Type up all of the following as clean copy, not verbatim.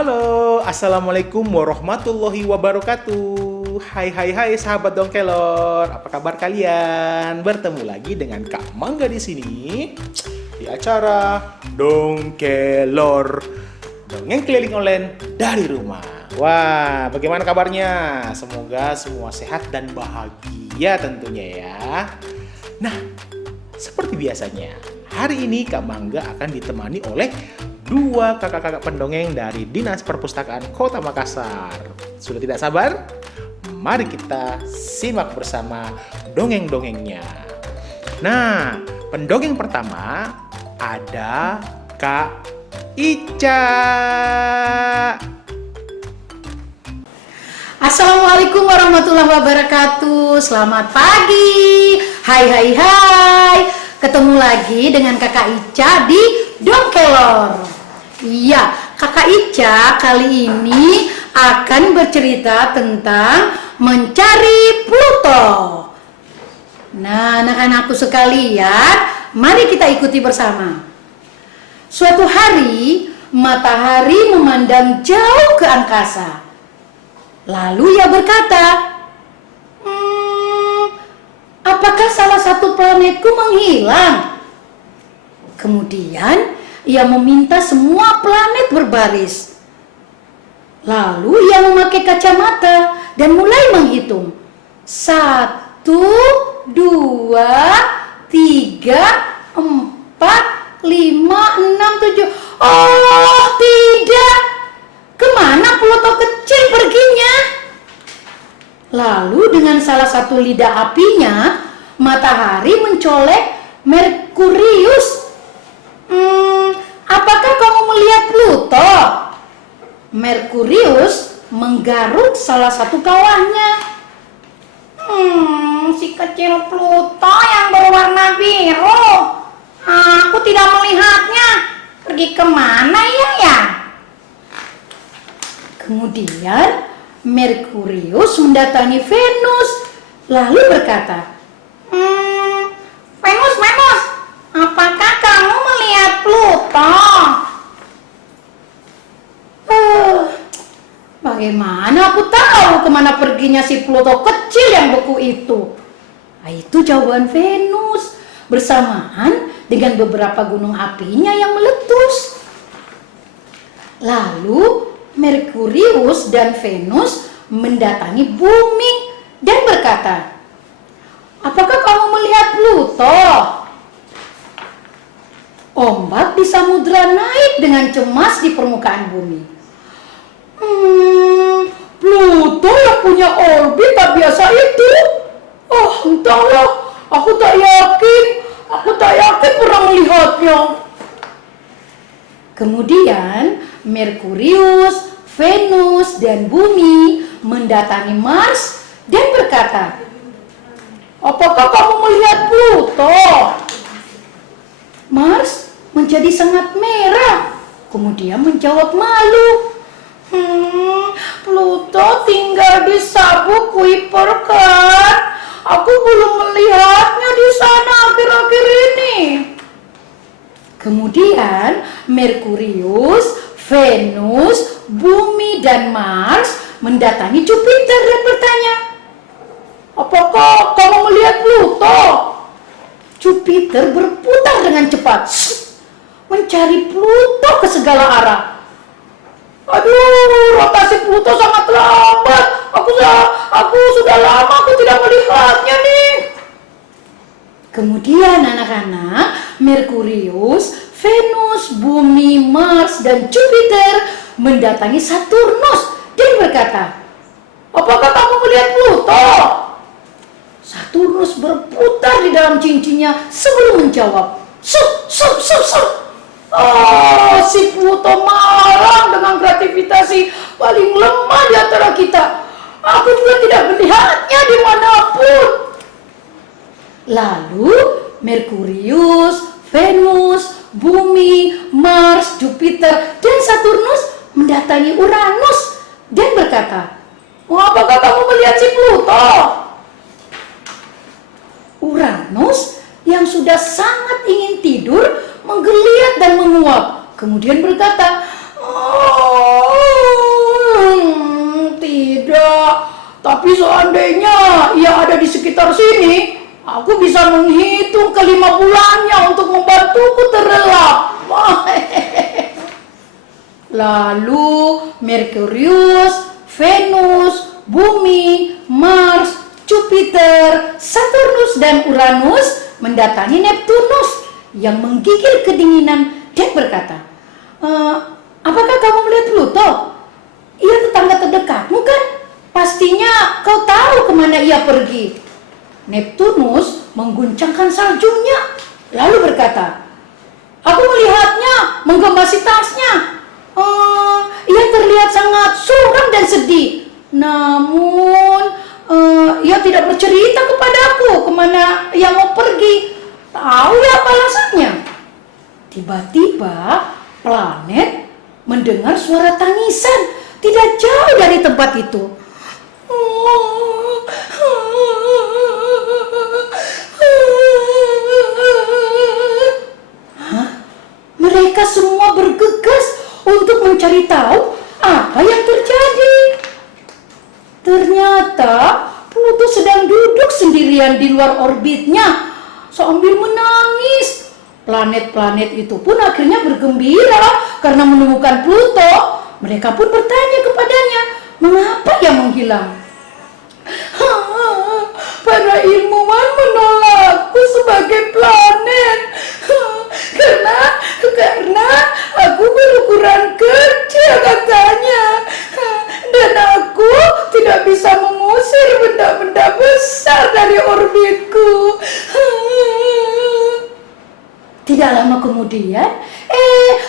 Halo, Assalamualaikum warahmatullahi wabarakatuh. Hai sahabat Dongkelor, apa kabar kalian? Bertemu lagi dengan Kak Mangga di sini di acara Dongkelor, dongeng keliling online dari rumah. Wah, bagaimana kabarnya? Semoga semua sehat dan bahagia tentunya ya. Nah, seperti biasanya, hari ini Kak Mangga akan ditemani oleh dua kakak-kakak pendongeng dari Dinas Perpustakaan Kota Makassar. Sudah tidak sabar? Mari kita simak bersama dongeng-dongengnya. Nah, pendongeng pertama ada Kak Ica. Assalamualaikum warahmatullahi wabarakatuh. Selamat pagi. Hai. Ketemu lagi dengan Kakak Ica di Dongkelor. Iya, Kakak Ica kali ini akan bercerita tentang mencari Pluto. Nah, anak-anakku sekalian, mari kita ikuti bersama. Suatu hari, matahari memandang jauh ke angkasa. Lalu ia berkata, apakah salah satu planetku menghilang? Kemudian ia meminta semua planet berbaris. Lalu ia memakai kacamata dan mulai menghitung. 1, 2, 3, 4, 5, 6, 7. Oh, tidak. Kemana Pluto kecil perginya? Lalu dengan salah satu lidah apinya, matahari mencolek Merkurius. Apakah kamu melihat Pluto? Merkurius menggaruk salah satu kawahnya. Si kecil Pluto yang berwarna biru. Aku tidak melihatnya. Pergi kemana ya? Kemudian Merkurius mendatangi Venus, lalu berkata, Venus, apakah kamu melihat Pluto? Bagaimana aku tahu kemana perginya si Pluto kecil yang beku itu? Itu jawaban Venus, bersamaan dengan beberapa gunung apinya yang meletus. Lalu Merkurius dan Venus mendatangi bumi dan berkata, apakah kamu melihat Pluto? Ombak di samudra naik dengan cemas di permukaan bumi. Pluto yang punya orbit tak biasa itu. Entahlah, aku tak yakin pernah melihatnya. Kemudian Merkurius, Venus, dan Bumi mendatangi Mars dan berkata, apakah kamu melihat Pluto? Mars menjadi sangat merah, kemudian menjawab malu. Pluto tinggal di sabuk Kuiper kan? Aku belum melihatnya di sana akhir-akhir ini. Kemudian Merkurius, Venus, Bumi, dan Mars mendatangi Jupiter dan bertanya, apakah kamu melihat Pluto? Jupiter berputar dengan cepat, mencari Pluto ke segala arah. Rotasi Pluto sangat lambat. Aku sudah lama tidak melihatnya nih. Kemudian anak-anak, Merkurius, Venus, Bumi, Mars, dan Jupiter mendatangi Saturnus dan berkata, apakah kamu melihat Pluto? Saturnus berputar di dalam cincinnya sebelum menjawab, sup. Si Pluto malang dengan gravitasi paling lemah di antara kita. Aku juga tidak melihatnya dimanapun. Lalu Merkurius, Venus, Bumi, Mars, Jupiter, dan Saturnus mendatangi Uranus dan berkata, apakah kamu melihat si Pluto? Uranus yang sudah sangat ingin tidur menggeliat dan menguap, kemudian berkata, Tapi seandainya ia ada di sekitar sini, aku bisa menghitung ke 5 bulannya untuk membantuku terlelap. Lalu Merkurius, Venus, Bumi, Mars, Jupiter, Saturnus, dan Uranus mendatangi Neptunus yang menggigil kedinginan dan berkata, apakah kamu melihat Pluto? Ia tetangga terdekatmu kan? Pastinya kau tahu kemana ia pergi. Neptunus mengguncangkan saljunya, lalu berkata, aku melihatnya menggembasi tasnya. Ia terlihat sangat suram dan sedih. Namun, ia tidak bercerita kepadaku kemana ia mau pergi. Tahu ya apa alasannya? Tiba-tiba planet mendengar suara tangisan tidak jauh dari tempat itu. Hah? Mereka semua bergegas untuk mencari tahu apa yang terjadi. Ternyata Pluto sedang duduk sendirian di luar orbitnya sambil menangis. Planet-planet itu pun akhirnya bergembira karena menemukan Pluto. Mereka pun bertanya kepadanya, mengapa ia menghilang? Para ilmuwan menolakku sebagai planet karena aku berukuran kecil katanya, dan aku tidak bisa mengusir benda-benda besar dari orbitku. Tidak lama kemudian,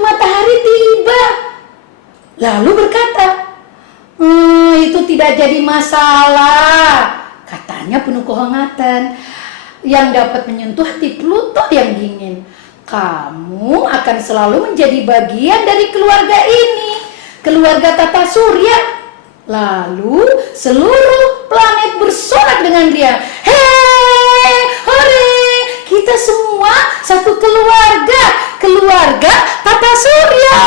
matahari tiba. Lalu berkata, itu tidak jadi masalah. Katanya penuh kehangatan yang dapat menyentuh hati Pluto yang dingin. Kamu akan selalu menjadi bagian dari keluarga ini, keluarga tata surya. Lalu seluruh planet bersorak dengan riang. Hei, hore, kita semua satu keluarga, keluarga tata surya.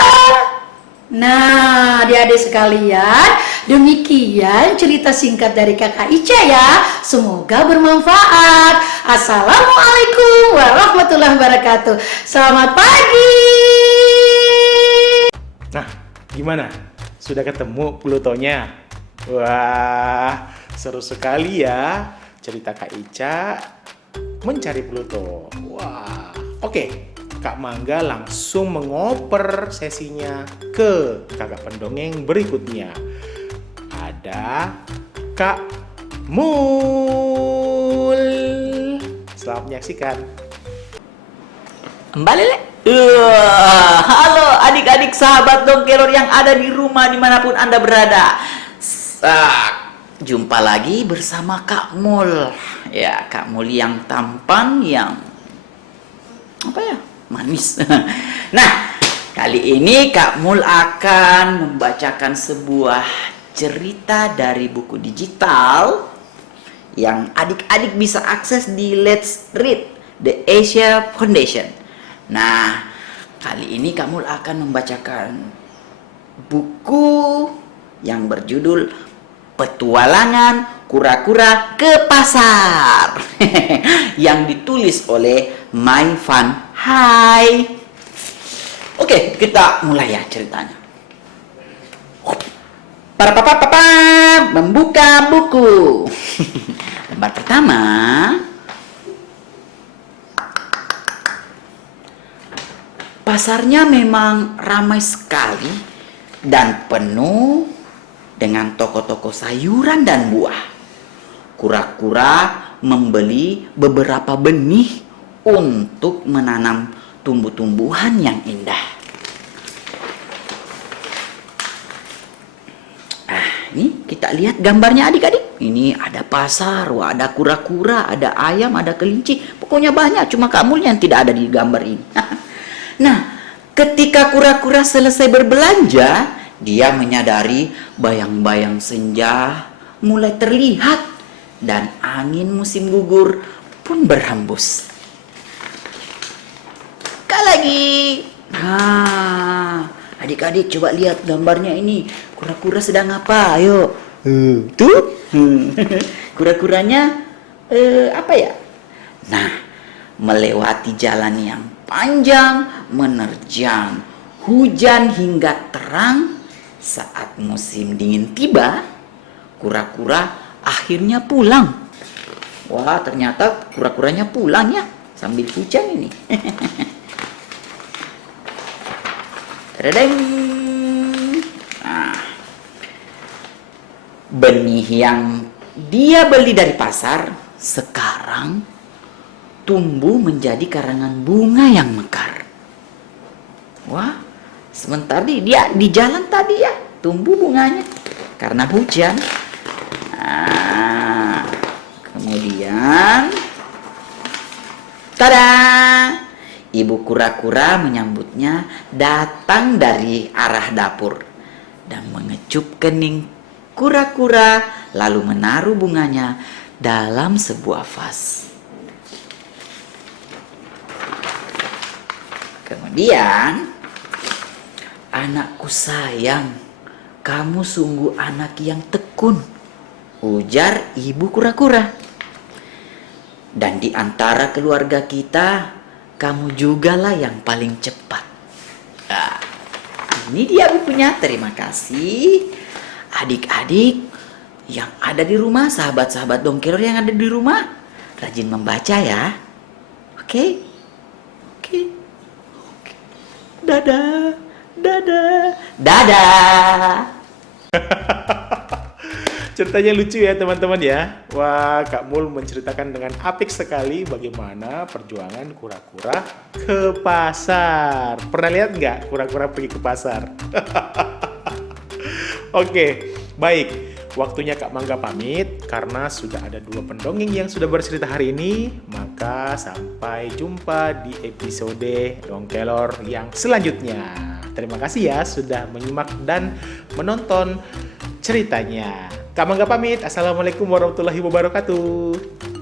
Nah, adik-adik sekalian, demikian cerita singkat dari Kakak Ica ya. Semoga bermanfaat. Assalamualaikum warahmatullahi wabarakatuh. Selamat pagi. Nah, gimana? Sudah ketemu Plutonya? Wah, seru sekali ya cerita Kak Ica mencari Pluto. Wah, oke. Kak Mangga langsung mengoper sesinya ke kakak pendongeng berikutnya. Ada Kak Mul. Selamat menyaksikan. Mbak Lele. Halo adik-adik sahabat dongkelor yang ada di rumah dimanapun Anda berada. Jumpa lagi bersama Kak Mul. Ya, Kak Mul yang tampan, yang manis. Nah, kali ini Kak Mul akan membacakan sebuah cerita dari buku digital yang adik-adik bisa akses di Let's Read The Asia Foundation. Nah, kali ini Kak Mul akan membacakan buku yang berjudul Petualangan Kura-Kura ke Pasar yang ditulis oleh My Fun Hai. Oke, kita mulai ya ceritanya. Para papa membuka buku. Lembar pertama. Pasarnya memang ramai sekali dan penuh dengan toko-toko sayuran dan buah. Kura-kura membeli beberapa benih untuk menanam tumbuh-tumbuhan yang indah. Ini kita lihat gambarnya adik-adik. Ini ada pasar, ada kura-kura, ada ayam, ada kelinci. Pokoknya banyak, cuma Kak Mul yang tidak ada di gambar ini. Nah, ketika kura-kura selesai berbelanja, dia menyadari bayang-bayang senja mulai terlihat dan angin musim gugur pun berhembus. Lagi. Nah, adik-adik coba lihat gambarnya ini. Kura-kura sedang apa? Ayo. Tuh. Kura-kuranya apa ya? Nah, melewati jalan yang panjang, menerjang hujan hingga terang. Saat musim dingin tiba, kura-kura akhirnya pulang. Wah, ternyata kura-kuranya pulang ya sambil hujan ini. Tadadang. Nah, benih yang dia beli dari pasar sekarang tumbuh menjadi karangan bunga yang mekar. Wah, sebentar dia di jalan tadi ya tumbuh bunganya karena hujan. Nah, kemudian, tada! Ibu kura-kura menyambutnya datang dari arah dapur dan mengecup kening kura-kura lalu menaruh bunganya dalam sebuah vas. Kemudian, anakku sayang, kamu sungguh anak yang tekun, ujar ibu kura-kura. Dan di antara keluarga kita, kamu jugalah yang paling cepat. Nah, ini dia bukunya, terima kasih. Adik-adik yang ada di rumah, sahabat-sahabat dongkelor yang ada di rumah, rajin membaca ya. Oke? Oke. Dadah, dadah, dadah. Ceritanya lucu ya teman-teman ya. Wah, Kak Mul menceritakan dengan apik sekali bagaimana perjuangan kura-kura ke pasar. Pernah lihat nggak kura-kura pergi ke pasar? Oke, baik. Waktunya Kak Mangga pamit karena sudah ada 2 pendongeng yang sudah bercerita hari ini. Maka sampai jumpa di episode Dongkelor yang selanjutnya. Terima kasih ya sudah menyimak dan menonton ceritanya. Kak Mangga pamit. Assalamualaikum warahmatullahi wabarakatuh.